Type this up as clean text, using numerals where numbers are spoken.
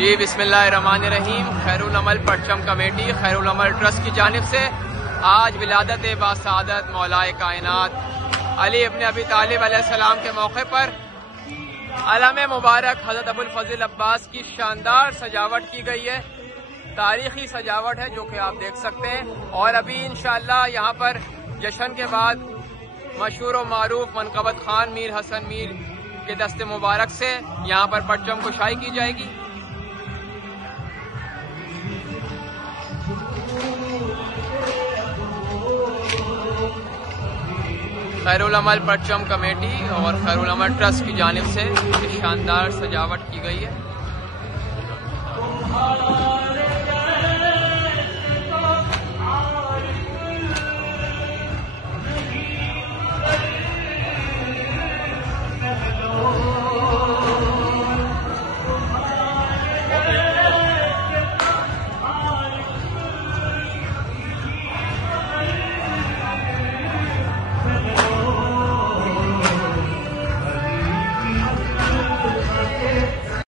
जी बिस्मिल्लाहिर्रहमानिर्रहीम। खैरुल अमल परचम कमेटी खैरुल अमल ट्रस्ट की जानिब से आज विलादत बासादत मौलाए कायनात अली इब्न अबी तालिब अलैहिस्सलाम के मौके पर अलम मुबारक हज़रत अबुल फज़ल अब्बास की शानदार सजावट की गई है। तारीखी सजावट है जो कि आप देख सकते हैं। और अभी इंशाअल्लाह यहाँ पर जश्न के बाद मशहूर व मारूफ मनकबत खान मीर हसन मीर के दस्ते मुबारक से यहाँ पर परचम कुशाई की जाएगी। खैरुल अमल परचम कमेटी और खैरुल अमल ट्रस्ट की जानिब से शानदार सजावट की गई है।